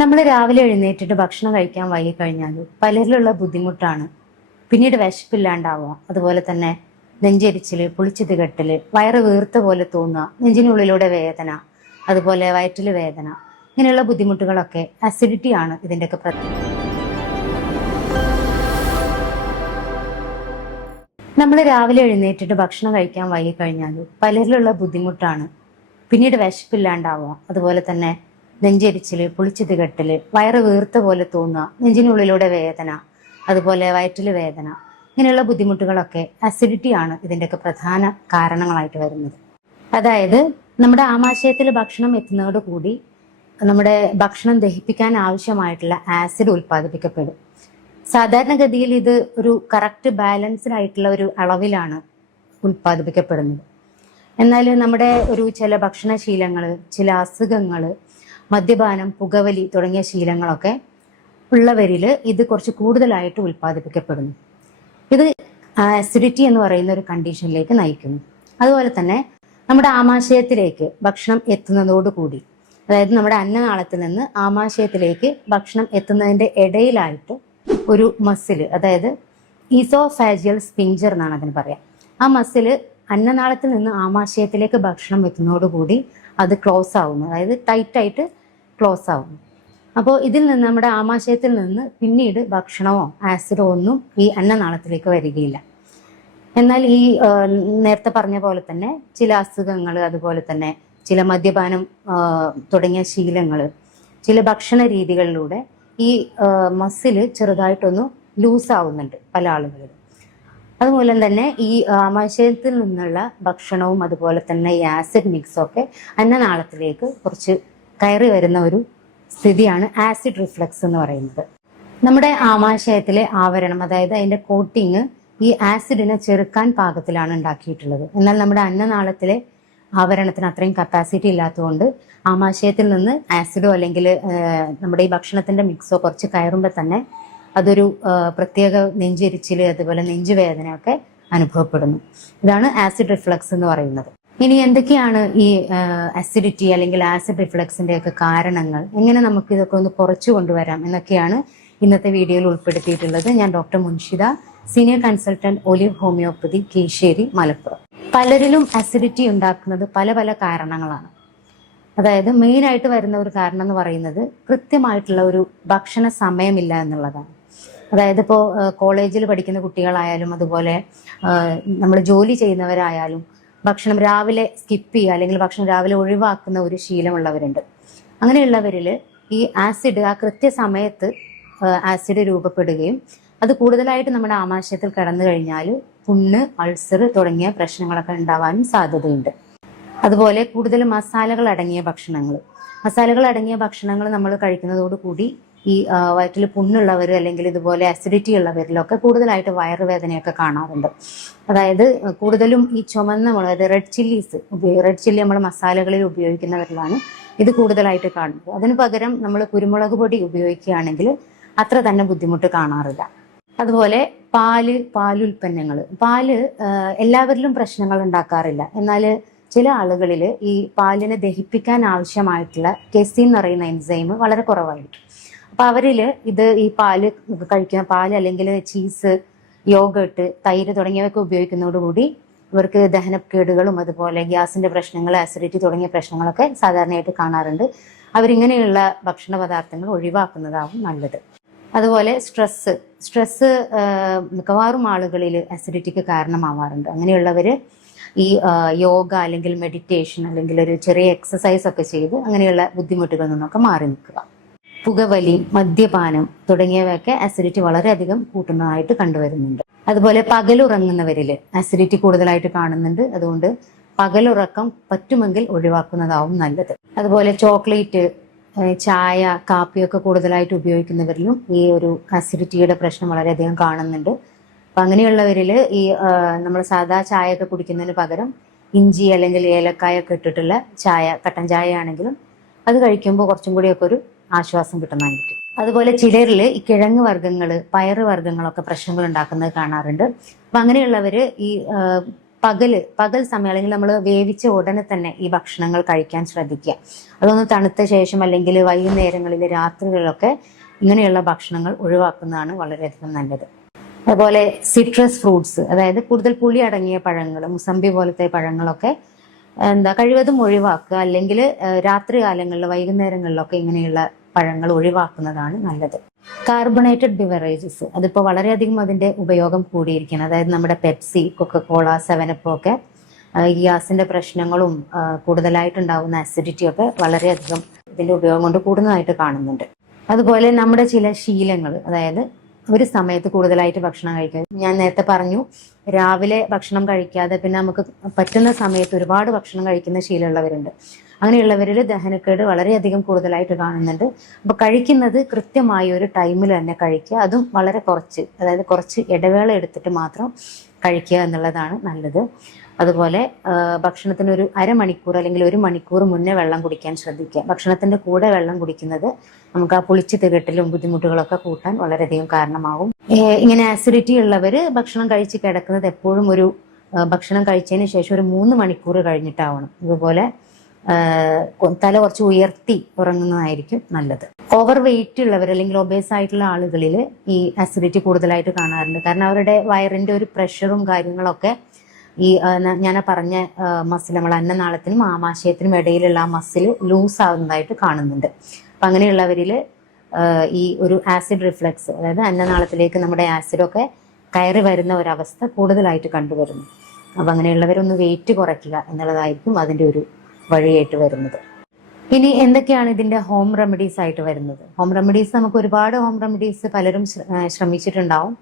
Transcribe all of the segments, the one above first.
നമ്മൾ രാവിലെ എഴുന്നേറ്റിട്ട് ഭക്ഷണം കഴിക്കാൻ വൈകി കഴിഞ്ഞാൽ പലരിലുള്ള ബുദ്ധിമുട്ടാണ്. പിന്നീട് വിശപ്പില്ലാണ്ടാവുക, അതുപോലെ തന്നെ നെഞ്ചെരിച്ചില്, പുളിച്ചു തികട്ടല്, വയറ് വീർത്ത പോലെ തോന്നുക, നെഞ്ചിനുള്ളിലൂടെ വേദന, അതുപോലെ വയറ്റില് വേദന, ഇങ്ങനെയുള്ള ബുദ്ധിമുട്ടുകളൊക്കെ അസിഡിറ്റി ആണ് ഇതിൻ്റെയൊക്കെ പ്രത്യേകത. നമ്മൾ രാവിലെ എഴുന്നേറ്റിട്ട് ഭക്ഷണം കഴിക്കാൻ വൈകി കഴിഞ്ഞാൽ പലരിലുള്ള ബുദ്ധിമുട്ടാണ്. പിന്നീട് വിശപ്പില്ലാണ്ടാവുക, അതുപോലെ തന്നെ നെഞ്ചെരിച്ചില്, പുളിച്ചു തികട്ടല്, വയറ് വീർത്ത പോലെ തോന്നുക, നെഞ്ചിനുള്ളിലൂടെ വേദന, അതുപോലെ വയറ്റില് വേദന, ഇങ്ങനെയുള്ള ബുദ്ധിമുട്ടുകളൊക്കെ അസിഡിറ്റി ആണ് ഇതിൻ്റെയൊക്കെ പ്രധാന കാരണങ്ങളായിട്ട് വരുന്നത്. അതായത് നമ്മുടെ ആമാശയത്തിൽ ഭക്ഷണം എത്തുന്നതോടുകൂടി നമ്മുടെ ഭക്ഷണം ദഹിപ്പിക്കാൻ ആവശ്യമായിട്ടുള്ള ആസിഡ് ഉൽപ്പാദിപ്പിക്കപ്പെടും. സാധാരണഗതിയിൽ ഇത് ഒരു കറക്റ്റ് ബാലൻസ്ഡ് ആയിട്ടുള്ള ഒരു അളവിലാണ് ഉൽപ്പാദിപ്പിക്കപ്പെടുന്നത്. എന്നാൽ നമ്മുടെ ചില ഭക്ഷണശീലങ്ങൾ, ചില അസുഖങ്ങൾ, മദ്യപാനം, പുകവലി തുടങ്ങിയ ശീലങ്ങളൊക്കെ ഉള്ളവരിൽ ഇത് കുറച്ച് കൂടുതലായിട്ട് ഉൽപ്പാദിപ്പിക്കപ്പെടുന്നു. ഇത് ആസിഡിറ്റി എന്ന് പറയുന്ന ഒരു കണ്ടീഷനിലേക്ക് നയിക്കുന്നു. അതുപോലെ തന്നെ നമ്മുടെ ആമാശയത്തിലേക്ക് ഭക്ഷണം എത്തുന്നതോടുകൂടി, അതായത് നമ്മുടെ അന്നനാളത്തിൽ നിന്ന് ആമാശയത്തിലേക്ക് ഭക്ഷണം എത്തുന്നതിൻ്റെ ഇടയിലായിട്ട് ഒരു മസില്, അതായത് ഈസോഫാജിയൽ സ്പിഞ്ചർ എന്നാണ് അതിന് പറയാം. ആ മസില് അന്നനാളത്തിൽ നിന്ന് ആമാശയത്തിലേക്ക് ഭക്ഷണം എത്തുന്നതോടുകൂടി അത് ക്ലോസ് ആവുന്നു, അതായത് ടൈറ്റായിട്ട് ക്ലോസ് ആവുന്നു. അപ്പോൾ ഇതിൽ നിന്ന് നമ്മുടെ ആമാശയത്തിൽ നിന്ന് പിന്നീട് ഭക്ഷണമോ ആസിഡോ ഒന്നും ഈ അന്നനാളത്തിലേക്ക് വരികയില്ല. എന്നാൽ ഈ നേരത്തെ പറഞ്ഞ പോലെ തന്നെ ചില അസുഖങ്ങൾ, അതുപോലെ തന്നെ ചില മദ്യപാനം തുടങ്ങിയ ശീലങ്ങൾ, ചില ഭക്ഷണ രീതികളിലൂടെ ഈ മസില് ചെറുതായിട്ടൊന്ന് ലൂസ് ആവുന്നുണ്ട് പല ആളുകളിലും. അതുമൂലം തന്നെ ഈ ആമാശയത്തിൽ നിന്നുള്ള ഭക്ഷണവും അതുപോലെ തന്നെ ഈ ആസിഡ് മിക്സൊക്കെ അന്നനാളത്തിലേക്ക് കുറച്ച് കയറി വരുന്ന ഒരു സ്ഥിതിയാണ് ആസിഡ് റിഫ്ലക്സ് എന്ന് പറയുന്നത്. നമ്മുടെ ആമാശയത്തിലെ ആവരണം, അതായത് അതിന്റെ കോട്ടിങ്, ഈ ആസിഡിനെ ചെറുക്കാൻ പാകത്തിലാണ് ഉണ്ടാക്കിയിട്ടുള്ളത്. എന്നാൽ നമ്മുടെ അന്നനാളത്തിലെ ആവരണത്തിന് അത്രയും കപ്പാസിറ്റി ഇല്ലാത്തതുകൊണ്ട് ആമാശയത്തിൽ നിന്ന് ആസിഡോ അല്ലെങ്കിൽ നമ്മുടെ ഈ ഭക്ഷണത്തിന്റെ മിക്സോ കുറച്ച് കയറുമ്പോൾ തന്നെ അതൊരു പ്രത്യേക നെഞ്ചെരിച്ചില്, അതുപോലെ നെഞ്ചുവേദനയൊക്കെ അനുഭവപ്പെടുന്നു. ഇതാണ് ആസിഡ് റിഫ്ലക്സ് എന്ന് പറയുന്നത്. ഇനി എന്തൊക്കെയാണ് ഈ അസിഡിറ്റി അല്ലെങ്കിൽ ആസിഡ് റിഫ്ലക്സിന്റെ ഒക്കെ കാരണങ്ങൾ, എങ്ങനെ നമുക്ക് ഇതൊക്കെ ഒന്ന് കുറച്ചു കൊണ്ടുവരാം എന്നൊക്കെയാണ് ഇന്നത്തെ വീഡിയോയിൽ ഉൾപ്പെടുത്തിയിട്ടുള്ളത്. ഞാൻ doctor Munshida, senior consultant Olive homoeopathy, Keezhisseri, Malappuram. പലരിലും അസിഡിറ്റി ഉണ്ടാക്കുന്നത് പല പല കാരണങ്ങളാണ്. അതായത് മെയിൻ ആയിട്ട് വരുന്ന ഒരു കാരണം എന്ന് പറയുന്നത് കൃത്യമായിട്ടുള്ള ഒരു ഭക്ഷണ സമയമില്ല എന്നുള്ളതാണ്. അതായത് ഇപ്പോൾ കോളേജിൽ പഠിക്കുന്ന കുട്ടികളായാലും അതുപോലെ നമ്മൾ ജോലി ചെയ്യുന്നവരായാലും ഭക്ഷണം രാവിലെ സ്കിപ്പ് ചെയ്യുക അല്ലെങ്കിൽ ഭക്ഷണം രാവിലെ ഒഴിവാക്കുന്ന ഒരു ശീലമുള്ളവരുണ്ട്. അങ്ങനെയുള്ളവരിൽ ഈ ആസിഡ് ആ കൃത്യസമയത്ത് ആസിഡ് രൂപപ്പെടുകയും അത് കൂടുതലായിട്ട് നമ്മുടെ ആമാശയത്തിൽ കടന്നു കഴിഞ്ഞാൽ പുണ്ണ്, അൾസർ തുടങ്ങിയ പ്രശ്നങ്ങളൊക്കെ ഉണ്ടാവാനും സാധ്യതയുണ്ട്. അതുപോലെ കൂടുതൽ മസാലകൾ അടങ്ങിയ ഭക്ഷണങ്ങൾ നമ്മൾ കഴിക്കുന്നതോടുകൂടി ഈ വയറ്റിൽ പുണ്ണുള്ളവർ അല്ലെങ്കിൽ ഇതുപോലെ അസിഡിറ്റി ഉള്ളവരിലൊക്കെ കൂടുതലായിട്ട് വയറുവേദനയൊക്കെ കാണാറുണ്ട്. അതായത് കൂടുതലും ഈ ചുമന്ന മുളക്, റെഡ് ചില്ലി നമ്മൾ മസാലകളിൽ ഉപയോഗിക്കുന്നവരിലാണ് ഇത് കൂടുതലായിട്ട് കാണുന്നത്. അതിന് പകരം നമ്മൾ കുരുമുളക് പൊടി ഉപയോഗിക്കുകയാണെങ്കിൽ അത്ര തന്നെ ബുദ്ധിമുട്ട് കാണാറില്ല. അതുപോലെ പാലുൽപ്പന്നങ്ങൾ, എല്ലാവരിലും പ്രശ്നങ്ങൾ ഉണ്ടാക്കാറില്ല. എന്നാൽ ചില ആളുകളിൽ ഈ പാലിനെ ദഹിപ്പിക്കാൻ ആവശ്യമായിട്ടുള്ള കെസിൻ എന്ന് പറയുന്ന എൻസൈം വളരെ കുറവായിരിക്കും. അപ്പൊ അവരില് ഈ പാല് അല്ലെങ്കിൽ ചീസ്, യോഗട്ട്, തൈര് തുടങ്ങിയവയൊക്കെ ഉപയോഗിക്കുന്നതോടുകൂടി ഇവർക്ക് ദഹനക്കേടുകളും അതുപോലെ ഗ്യാസിന്റെ പ്രശ്നങ്ങൾ, ആസിഡിറ്റി തുടങ്ങിയ പ്രശ്നങ്ങളൊക്കെ സാധാരണയായിട്ട് കാണാറുണ്ട്. അവരിങ്ങനെയുള്ള ഭക്ഷണ പദാർത്ഥങ്ങൾ ഒഴിവാക്കുന്നതാവും നല്ലത്. അതുപോലെ സ്ട്രെസ് മിക്കവാറും ആളുകളിൽ അസിഡിറ്റിക്ക് കാരണമാവാറുണ്ട്. അങ്ങനെയുള്ളവര് ഈ യോഗ അല്ലെങ്കിൽ മെഡിറ്റേഷൻ അല്ലെങ്കിൽ ഒരു ചെറിയ എക്സസൈസ് ഒക്കെ ചെയ്ത് അങ്ങനെയുള്ള ബുദ്ധിമുട്ടുകളിൽ നിന്നൊക്കെ മാറി നിൽക്കുക. പുകവലി, മദ്യപാനം തുടങ്ങിയവയൊക്കെ അസിഡിറ്റി വളരെയധികം കൂട്ടുന്നതായിട്ട് കണ്ടുവരുന്നുണ്ട്. അതുപോലെ പകലുറങ്ങുന്നവരിൽ അസിഡിറ്റി കൂടുതലായിട്ട് കാണുന്നുണ്ട്. അതുകൊണ്ട് പകലുറക്കം പറ്റുമെങ്കിൽ ഒഴിവാക്കുന്നതാവും നല്ലത്. അതുപോലെ ചോക്ലേറ്റ്, ചായ, കാപ്പിയൊക്കെ കൂടുതലായിട്ട് ഉപയോഗിക്കുന്നവരിലും ഈ ഒരു അസിഡിറ്റിയുടെ പ്രശ്നം വളരെയധികം കാണുന്നുണ്ട്. അപ്പൊ അങ്ങനെയുള്ളവരിൽ ഈ നമ്മൾ സാധാ ചായ ഒക്കെ കുടിക്കുന്നതിന് പകരം ഇഞ്ചി അല്ലെങ്കിൽ ഏലക്കായൊക്കെ ഇട്ടിട്ടുള്ള ചായ, കട്ടൻ ചായ ആണെങ്കിലും അത് കഴിക്കുമ്പോൾ കുറച്ചും കൂടിയൊക്കെ ഒരു ആശ്വാസം കിട്ടുന്നതായിരിക്കും. അതുപോലെ ചിലരിൽ ഈ കിഴങ്ങ് വർഗ്ഗങ്ങൾ, പയറ് വർഗ്ഗങ്ങളൊക്കെ പ്രശ്നങ്ങൾ ഉണ്ടാക്കുന്നത് കാണാറുണ്ട്. അപ്പൊ അങ്ങനെയുള്ളവര് ഈ പകൽ സമയം അല്ലെങ്കിൽ നമ്മൾ വേവിച്ച ഉടനെ തന്നെ ഈ ഭക്ഷണങ്ങൾ കഴിക്കാൻ ശ്രദ്ധിക്കുക. അതൊന്ന് തണുത്ത ശേഷം അല്ലെങ്കിൽ വൈകുന്നേരങ്ങളിൽ രാത്രികളിലൊക്കെ ഇങ്ങനെയുള്ള ഭക്ഷണങ്ങൾ ഒഴിവാക്കുന്നതാണ് വളരെയധികം നല്ലത്. അതുപോലെ സിട്രസ് ഫ്രൂട്ട്സ്, അതായത് കൂടുതൽ പുളി അടങ്ങിയ പഴങ്ങൾ, മുസമ്പി പോലത്തെ പഴങ്ങളൊക്കെ കഴിവതും ഒഴിവാക്കുക. അല്ലെങ്കിൽ രാത്രി കാലങ്ങളിൽ വൈകുന്നേരങ്ങളിലൊക്കെ ഇങ്ങനെയുള്ള പഴങ്ങൾ ഒഴിവാക്കുന്നതാണ് നല്ലത്. കാർബണേറ്റഡ് ബിവറേജസ്, അതിപ്പോൾ വളരെയധികം അതിന്റെ ഉപയോഗം കൂടിയിരിക്കുകയാണ്. അതായത് നമ്മുടെ പെപ്സി, കൊക്കക്കോള, 7up ഒക്കെ ഗ്യാസിന്റെ പ്രശ്നങ്ങളും കൂടുതലായിട്ടുണ്ടാവുന്ന അസിഡിറ്റി ഒക്കെ വളരെയധികം ഇതിന്റെ ഉപയോഗം കൊണ്ട് കൂടുന്നതായിട്ട് കാണുന്നുണ്ട്. അതുപോലെ നമ്മുടെ ചില ശീലങ്ങൾ, അതായത് ഒരു സമയത്ത് കൂടുതലായിട്ട് ഭക്ഷണം കഴിക്കുക. ഞാൻ നേരത്തെ പറഞ്ഞു, രാവിലെ ഭക്ഷണം കഴിക്കാതെ പിന്നെ നമുക്ക് പറ്റുന്ന സമയത്ത് ഒരുപാട് ഭക്ഷണം കഴിക്കുന്ന ശീലമുള്ളവരുണ്ട്. അങ്ങനെയുള്ളവരിൽ ദഹനക്കേട് വളരെയധികം കൂടുതലായിട്ട് കാണുന്നുണ്ട്. അപ്പൊ കഴിക്കുന്നത് കൃത്യമായ ഒരു ടൈമിൽ തന്നെ കഴിക്കുക, അതും വളരെ കുറച്ച്, അതായത് കുറച്ച് ഇടവേള എടുത്തിട്ട് മാത്രം കഴിക്കുക എന്നുള്ളതാണ് നല്ലത്. അതുപോലെ ഭക്ഷണത്തിന് ഒരു അരമണിക്കൂർ അല്ലെങ്കിൽ 1 മണിക്കൂർ മുന്നേ വെള്ളം കുടിക്കാൻ ശ്രദ്ധിക്കുക. ഭക്ഷണത്തിന്റെ കൂടെ വെള്ളം കുടിക്കുന്നത് നമുക്ക് ആ പുളിച്ചു തികട്ടലും ബുദ്ധിമുട്ടുകളൊക്കെ കൂട്ടാൻ വളരെയധികം കാരണമാകും. ഇങ്ങനെ ആസിഡിറ്റി ഉള്ളവര് ഭക്ഷണം കഴിച്ച് കിടക്കുന്നത് എപ്പോഴും ഭക്ഷണം കഴിച്ചതിന് ശേഷം ഒരു 3 മണിക്കൂർ കഴിഞ്ഞിട്ടാവണം. അതുപോലെ തല കുറച്ച് ഉയർത്തി ഉറങ്ങുന്നതായിരിക്കും നല്ലത്. ഓവർ വെയിറ്റ് ഉള്ളവർ അല്ലെങ്കിൽ ഒബേസ് ആയിട്ടുള്ള ആളുകളിൽ ഈ ആസിഡിറ്റി കൂടുതലായിട്ട് കാണാറുണ്ട്. കാരണം അവരുടെ വയറിന്റെ ഒരു പ്രഷറും കാര്യങ്ങളൊക്കെ ഈ ഞാൻ പറഞ്ഞ മസിൽ, നമ്മൾ അന്നനാളത്തിനും ആമാശയത്തിനും ഇടയിലുള്ള ആ മസിൽ ലൂസ് ആവുന്നതായിട്ട് കാണുന്നുണ്ട്. അപ്പൊ അങ്ങനെയുള്ളവരിൽ ഈ ഒരു ആസിഡ് റിഫ്ലക്സ്, അതായത് അന്നനാളത്തിലേക്ക് നമ്മുടെ ആസിഡൊക്കെ കയറി വരുന്ന ഒരവസ്ഥ കൂടുതലായിട്ട് കണ്ടുവരുന്നു. അപ്പൊ അങ്ങനെയുള്ളവരൊന്ന് വെയിറ്റ് കുറയ്ക്കുക എന്നുള്ളതായിരിക്കും അതിന്റെ ഒരു വഴിയായിട്ട് വരുന്നത്. ഇനി എന്തൊക്കെയാണ് ഇതിന്റെ ഹോം റെമഡീസ് ആയിട്ട് വരുന്നത്? ഹോം റെമഡീസ് നമുക്ക് ഒരുപാട് ഹോം റെമഡീസ് പലരും ശ്രമിച്ചിട്ടുണ്ടാവും.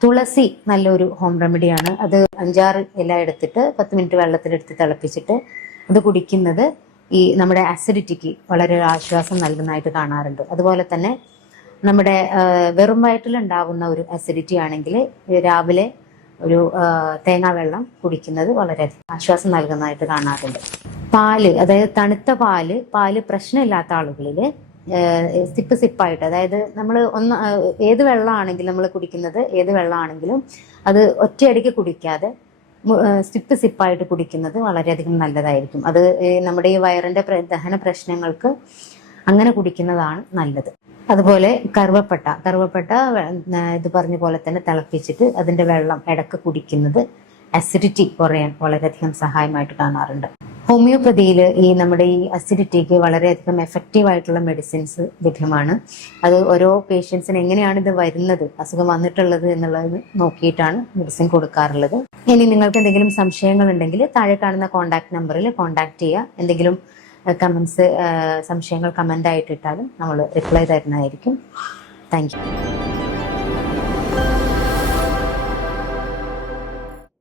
തുളസി നല്ലൊരു ഹോം റെമഡിയാണ്. അത് 5-6 ഇല എടുത്തിട്ട് 10 മിനിറ്റ് വെള്ളത്തിലെടുത്ത് തിളപ്പിച്ചിട്ട് അത് കുടിക്കുന്നത് ഈ നമ്മുടെ ആസിഡിറ്റിക്ക് വളരെ ആശ്വാസം നൽകുന്നതായിട്ട് കാണാറുണ്ട്. അതുപോലെ തന്നെ നമ്മുടെ വെറും വയറ്റിൽ ഉണ്ടാകുന്ന ഒരു ആസിഡിറ്റി ആണെങ്കിൽ രാവിലെ ഒരു തേങ്ങാ വെള്ളം കുടിക്കുന്നത് വളരെയധികം ആശ്വാസം നൽകുന്നതായിട്ട് കാണാറുണ്ട്. പാല്, അതായത് തണുത്ത പാല് പ്രശ്നമില്ലാത്ത ആളുകളിൽ സിപ്പായിട്ട്, അതായത് നമ്മൾ ഏത് വെള്ളമാണെങ്കിലും നമ്മൾ കുടിക്കുന്നത്, ഏത് വെള്ളമാണെങ്കിലും അത് ഒറ്റയടിക്ക് കുടിക്കാതെ സിപ്പായിട്ട് കുടിക്കുന്നത് വളരെയധികം നല്ലതായിരിക്കും. അത് നമ്മുടെ ഈ വയറിന്റെ ദഹന പ്രശ്നങ്ങൾക്ക് അങ്ങനെ കുടിക്കുന്നതാണ് നല്ലത്. അതുപോലെ കറുവപ്പട്ട ഇത് പറഞ്ഞ പോലെ തന്നെ തിളപ്പിച്ചിട്ട് അതിന്റെ വെള്ളം ഇടക്ക് കുടിക്കുന്നത് അസിഡിറ്റി കുറയാൻ വളരെയധികം സഹായമായിട്ട് കാണാറുണ്ട്. ഹോമിയോപ്പതിയിൽ നമ്മുടെ ഈ അസിഡിറ്റിക്ക് വളരെയധികം എഫക്റ്റീവ് ആയിട്ടുള്ള മെഡിസിൻസ് ലഭ്യമാണ്. അത് ഓരോ പേഷ്യൻസിന് എങ്ങനെയാണ് ഇത് വരുന്നത്, അസുഖം വന്നിട്ടുള്ളത് എന്നുള്ളത് നോക്കിയിട്ടാണ് മെഡിസിൻ കൊടുക്കാറുള്ളത്. ഇനി നിങ്ങൾക്ക് എന്തെങ്കിലും സംശയങ്ങൾ ഉണ്ടെങ്കിൽ താഴെ കാണുന്ന കോൺടാക്ട് നമ്പറിൽ കോൺടാക്ട് ചെയ്യുക. എന്തെങ്കിലും സംശയങ്ങൾ കമന്റ് ആയിട്ട് ഇട്ടാലും നമ്മൾ റിപ്ലൈ തരുന്നതായിരിക്കും. Thank you.